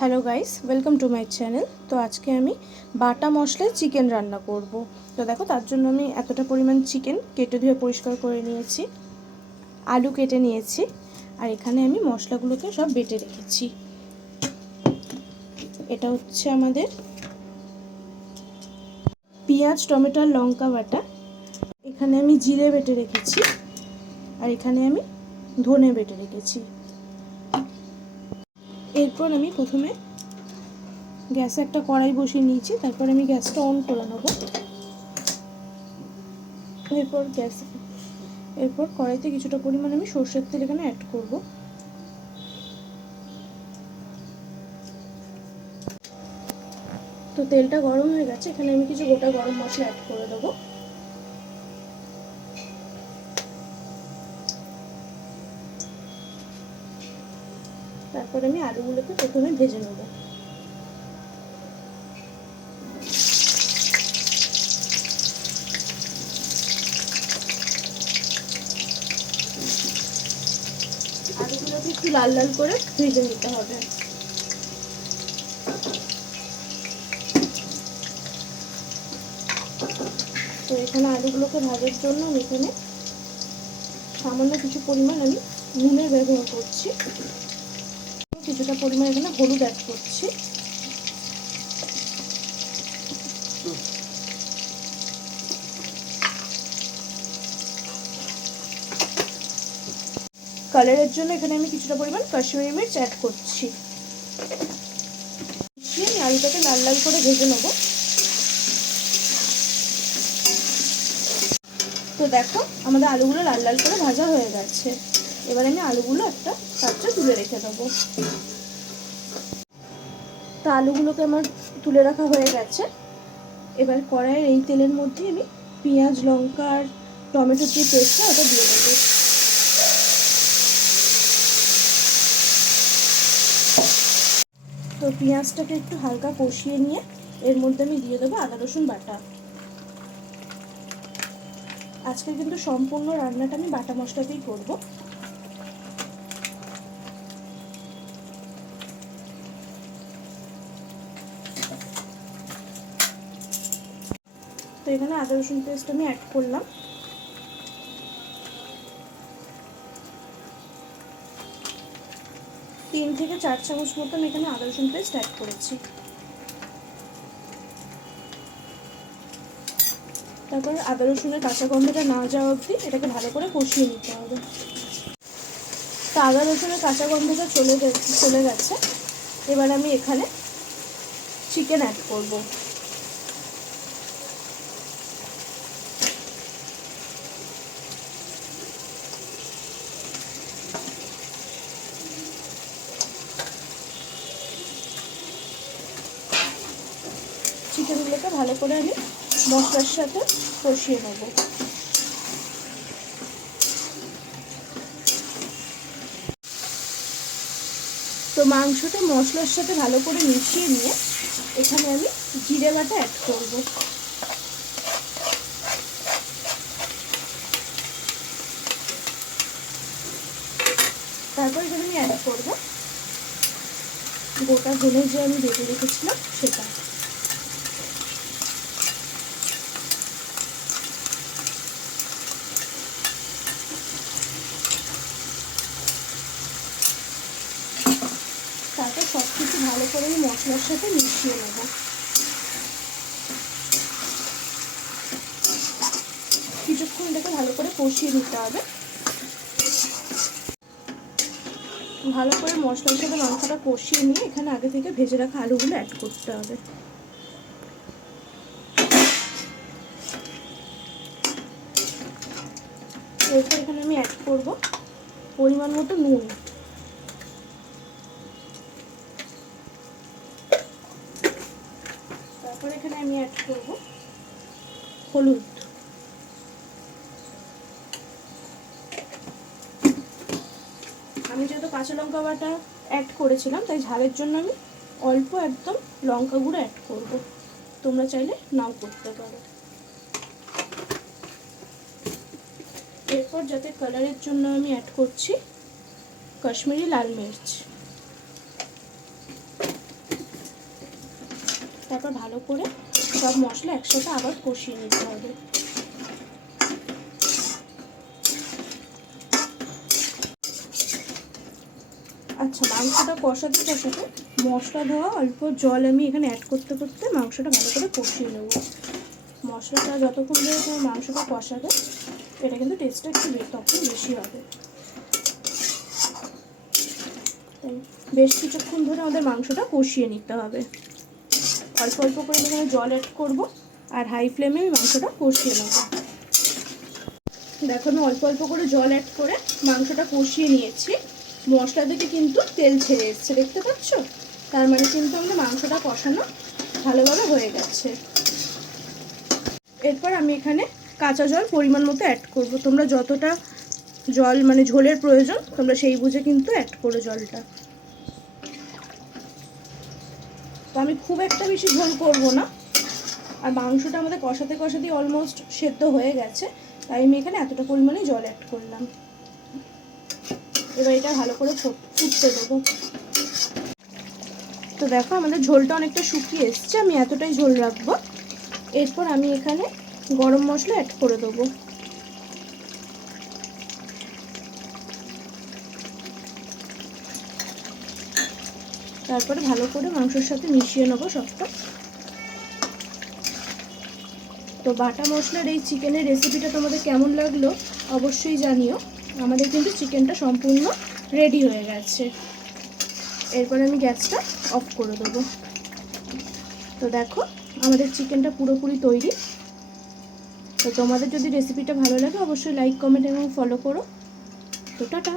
Hello guys, welcome to my channel. তো আজকে আমি বাটা মশলায় চিকেন রান্না করব। তো দেখো, তার জন্য আমি এতটা পরিমাণ চিকেন কেটে ধুয়ে পরিষ্কার করে নিয়েছি, আলু কেটে নিয়েছি, আর এখানে আমি মশলাগুলোকে সব বেটে রেখেছি। এটা হচ্ছে আমাদের পেঁয়াজ, টমেটো আর লঙ্কা বাটা। এখানে আমি জিরে বেটে রেখেছি, আর এখানে আমি ধনে বেটে রেখেছি। এরপর আমি প্রথমে গ্যাসে একটা কড়াই বসিয়ে নিয়েছি, তারপর আমি গ্যাসটা অন করে নেব। এরপর কড়াইতে কিছুটা পরিমাণ আমি সরষের তেল এখানে অ্যাড করব। তো তেলটা গরম হয়ে গেছে, এখানে আমি কিছু গোটা গরম মশলা অ্যাড করে দেবো। তারপর আমি আলুগুলোকে প্রথমে ভেজে নেব। আলুগুলোকে একটু লাল লাল করে ভেজে নিতে হবে। তো এখানে আলুগুলোকে ভাজার জন্য আমি এখানে সামান্য কিছু পরিমাণ আমি নুনের ব্যবহার করছি, কিছুটা পরিমাণ এখানে হলুদ অ্যাড করছি। কালারের জন্য এখানে আমি কিছুটা পরিমাণ কাশ্মীরি মির্চ অ্যাড করছি। আমি আলুটাকে লাল লাল করে ভেজে নেব। তো দেখো, আমাদের আলুগুলো লাল লাল করে ভাজা হয়ে গেছে। এবার আমি আলুগুলো একটা পাত্রে তুলে রেখে দেবো। তো আলুগুলোকে আমার তুলে রাখা হয়ে গেছে। এবার কড়াইয়ের এই তেলের মধ্যে আমি পেঁয়াজ, লঙ্কা আর টমেটোর যে পেস্টটা ওটা দিয়ে দেবো। তো পেঁয়াজটাকে একটু হালকা কষিয়ে নিয়ে এর মধ্যে আমি দিয়ে দেবো আদা রসুন বাটা। আজকে কিন্তু সম্পূর্ণ রান্নাটা আমি বাটা মশলাতেই করব। তো এখানে আদা রসুন পেস্ট আমি অ্যাড করলাম। তিন থেকে 4 চামচ মতো আমি এখানে আদা রসুন পেস্ট অ্যাড করেছি। তারপর আদা রসুনের কাঁচা গন্ধটা না যাওয়া অবধি এটাকে ভালো করে কষিয়ে নিতে হবে। তো আদা রসুনের কাঁচা গন্ধটা চলে গেছে। এবার আমি এখানে চিকেন অ্যাড করব। চিকেনগুলোকে ভালো করে আমি মশলার সাথে কষিয়ে নেব। তো মাংসটা মশলার সাথে ভালো করে মিশিয়ে নিয়ে এখানে আমি জিরে বাটা অ্যাড করব। তারপর এখানে আমি অ্যাড করব গোটা ধনে যে আমি বেটে রেখেছিলাম সেটা। তারপর সব কিছু ভালো করে আমি মশলার সাথে মিশিয়ে নেব। কিছুক্ষণ এটাকে ভালো করে কষিয়ে নিতে হবে। ভালো করে মশলার সাথে মাংসটা কষিয়ে নিয়ে এখানে আগে থেকে ভেজে রাখা আলুগুলো অ্যাড করতে হবে। এরপর এখানে আমি অ্যাড করব পরিমাণ মতো নুন। তারপর এখানে আমি অ্যাড করব হলুদ। আমি যেহেতু কাঁচা লঙ্কা বাটা অ্যাড করেছিলাম, তাই ঝালের জন্য আমি অল্প একদম লঙ্কা গুঁড়ো অ্যাড করব। তোমরা চাইলে নাও করতে পারো। এরপর যাতে কালারের জন্য আমি অ্যাড করছি কাশ্মীরি লাল মির্চ। তারপর ভালো করে সব মশলা একসাথে আবার কষিয়ে নিতে হবে। আচ্ছা, মাংসটা কষাতে কষাতে মশলা দেওয়া অল্প জল আমি এখানে অ্যাড করতে করতে মাংসটা ভালো করে কষিয়ে নেব। মশলাটা যতক্ষণ ধরে তোমার মাংসটা কষাবে এটা কিন্তু টেস্টটা একটু তখন বেশি হবে। বেশ কিছুক্ষণ ধরে আমাদের মাংসটা কষিয়ে নিতে হবে। অল্প অল্প করে এখানে জল অ্যাড করব আর হাই ফ্লেমে আমি মাংসটা কষিয়ে নেব। দেখো আমি অল্প অল্প করে জল অ্যাড করে মাংসটা কষিয়ে নিয়েছি। মশলা থেকে কিন্তু তেল ছেড়ে এসছে, দেখতে পাচ্ছ? তার মানে কিন্তু আমাদের মাংসটা কষানো ভালোভাবে হয়ে গেছে। এরপর আমি এখানে কাঁচা জল পরিমাণ মতো অ্যাড করব। তোমরা যতটা জল মানে ঝোলের প্রয়োজন তোমরা সেই বুঝে কিন্তু অ্যাড করো জলটা। তো আমি খুব একটা বেশি ঝোল করব না, আর মাংসটা আমাদের কষাতে কষাতেই অলমোস্ট সেদ্ধ হয়ে গেছে, তাই আমি এখানে এতটা পরিমাণে জল অ্যাড করলাম। এবার এটা ভালো করে ফুটতে দেবো। তো দেখো আমাদের ঝোলটা অনেকটা শুকিয়ে এসছে, আমি এতটাই ঝোল রাখবো। এরপর আমি এখানে গরম মশলা অ্যাড করে দেবো। তারপরে ভালো করে মাংসের সাথে মিশিয়ে নেবো সবটা। তো বাটা মশলার এই চিকেনের রেসিপিটা তোমাদের কেমন লাগলো অবশ্যই জানিও। আমাদের কিন্তু চিকেনটা সম্পূর্ণ রেডি হয়ে গেছে। এরপর আমি গ্যাসটা অফ করে দেবো। তো দেখো আমাদের চিকেনটা পুরোপুরি তৈরি। তো তোমাদের যদি রেসিপিটা ভালো লাগে অবশ্যই লাইক, কমেন্ট এবং ফলো করো। তো টাটা।